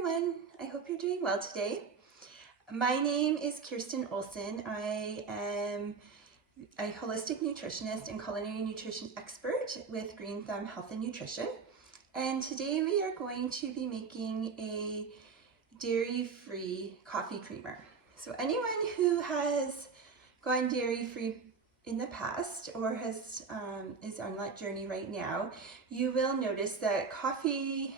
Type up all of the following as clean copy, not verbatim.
everyone. I hope you're doing well today. My name is Kirsten Olson. I am a holistic nutritionist and culinary nutrition expert with Green Thumb Health and Nutrition. And today we are going to be making a dairy-free coffee creamer. So anyone who has gone dairy-free in the past or is on that journey right now, you will notice that coffee,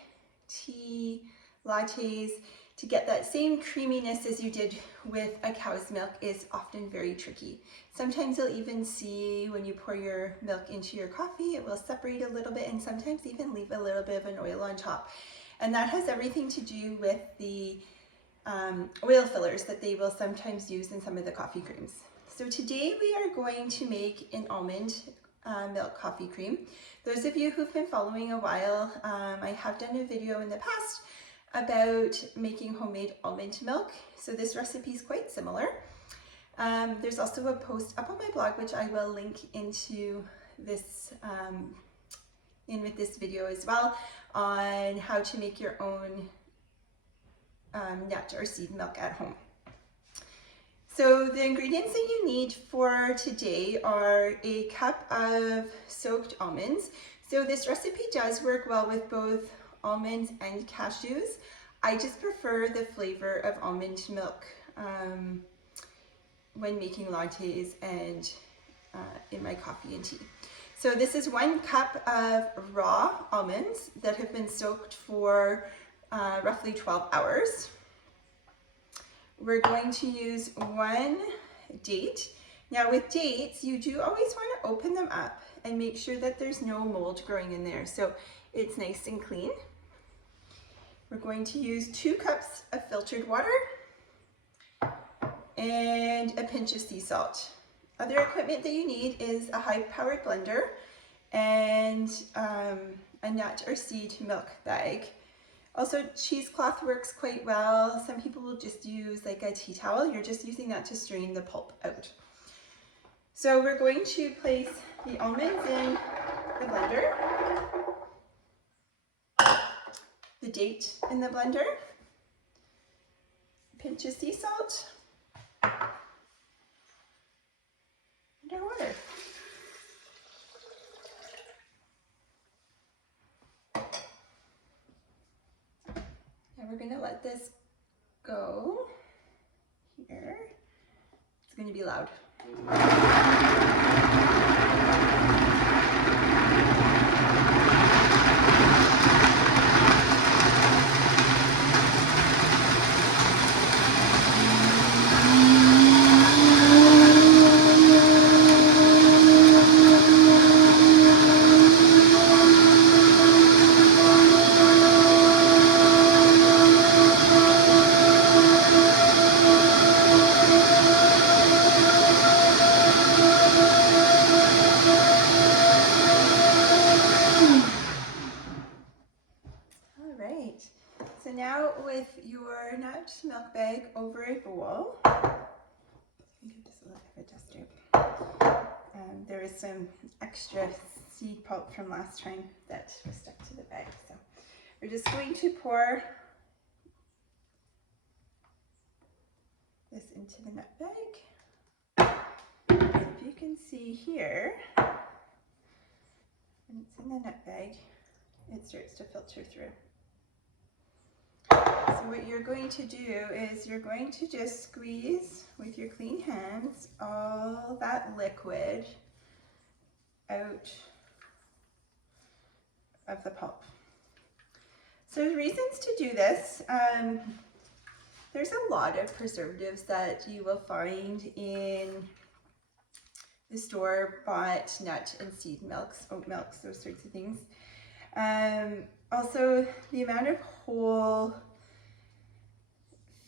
tea, lattes, to get that same creaminess as you did with a cow's milk is often very tricky. Sometimes you'll even see when you pour your milk into your coffee, it will separate a little bit and sometimes even leave a little bit of an oil on top. And that has everything to do with the oil fillers that they will sometimes use in some of the coffee creams. So today we are going to make an almond milk coffee cream. Those of you who've been following a while, I have done a video in the past about making homemade almond milk. So this recipe is quite similar. There's also a post up on my blog, which I will link into this with this video as well, on how to make your own nut or seed milk at home. So the ingredients that you need for today are a cup of soaked almonds. So this recipe does work well with both almonds and cashews. I just prefer the flavor of almond milk when making lattes and in my coffee and tea. So this is 1 cup of raw almonds that have been soaked for roughly 12 hours. We're going to use 1 date. Now with dates, you do always want to open them up and make sure that there's no mold growing in there, so it's nice and clean. We're going to use 2 cups of filtered water and a pinch of sea salt. Other equipment that you need is a high-powered blender and a nut or seed milk bag. Also, cheesecloth works quite well. Some people will just use like a tea towel. You're just using that to strain the pulp out. So we're going to place the almonds in the blender, the date in the blender, a pinch of sea salt, and our water. Now we're going to let this go here. It's going to be loud. So now with your nut milk bag over a bowl, give this a little bit of a duster. There is some extra seed pulp from last time that was stuck to the bag. So we're just going to pour this into the nut bag. So if you can see here, when it's in the nut bag, it starts to filter through. So what you're going to do is you're going to just squeeze with your clean hands all that liquid out of the pulp. So the reasons to do this, there's a lot of preservatives that you will find in the store-bought nut and seed milks, oat milks, those sorts of things. Also, the amount of whole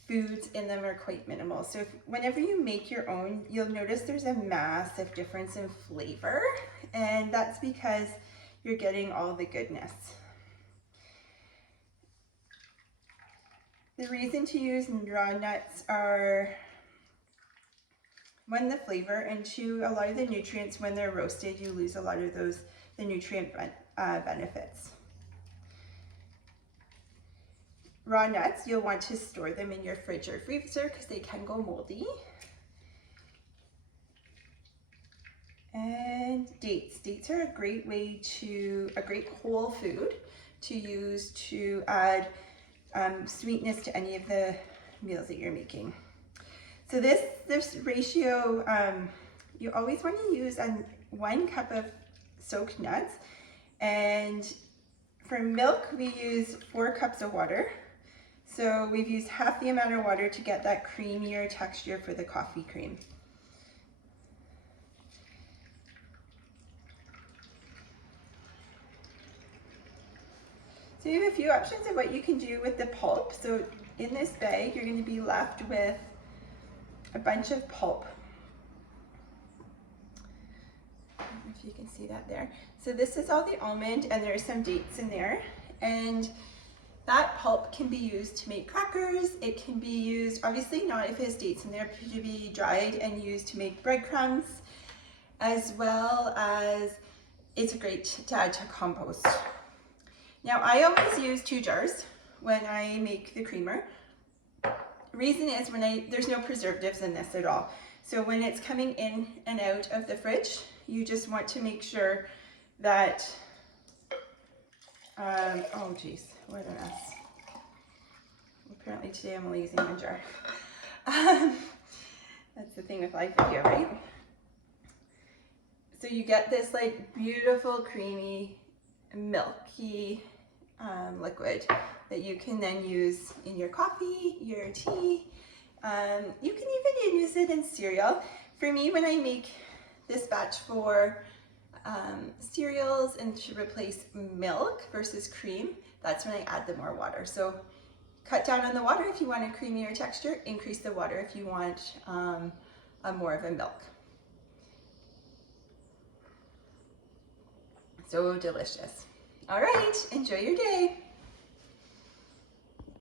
foods in them are quite minimal. So whenever you make your own, you'll notice there's a massive difference in flavor, and that's because you're getting all the goodness. The reason to use raw nuts are, 1, the flavor, and 2, a lot of the nutrients. When they're roasted, you lose a lot of the nutrient benefits. raw nuts, you'll want to store them in your fridge or freezer because they can go moldy. And dates. Dates are a great way to, a great whole food to use to add sweetness to any of the meals that you're making. So this ratio, you always want to use 1 cup of soaked nuts, and for milk we use 4 cups of water. So we've used half the amount of water to get that creamier texture for the coffee cream. So you have a few options of what you can do with the pulp. So in this bag, you're going to be left with a bunch of pulp. I don't know if you can see that there. So this is all the almond, and there are some dates in there. And that pulp can be used to make crackers. It can be used, obviously not if it has dates in there, but to be dried and used to make breadcrumbs, as well as it's great to add to compost. Now I always use 2 jars when I make the creamer. Reason is there's no preservatives in this at all. So when it's coming in and out of the fridge, you just want to make sure that, oh geez, what a mess. Apparently today I'm only using 1 jar. That's the thing with live video, right? So you get this like beautiful, creamy, milky liquid that you can then use in your coffee, your tea. You can even use it in cereal. For me, when I make this batch for cereals and to replace milk versus cream, that's when I add the more water. So cut down on the water if you want a creamier texture, increase the water if you want more of a milk. So delicious. All right, enjoy your day.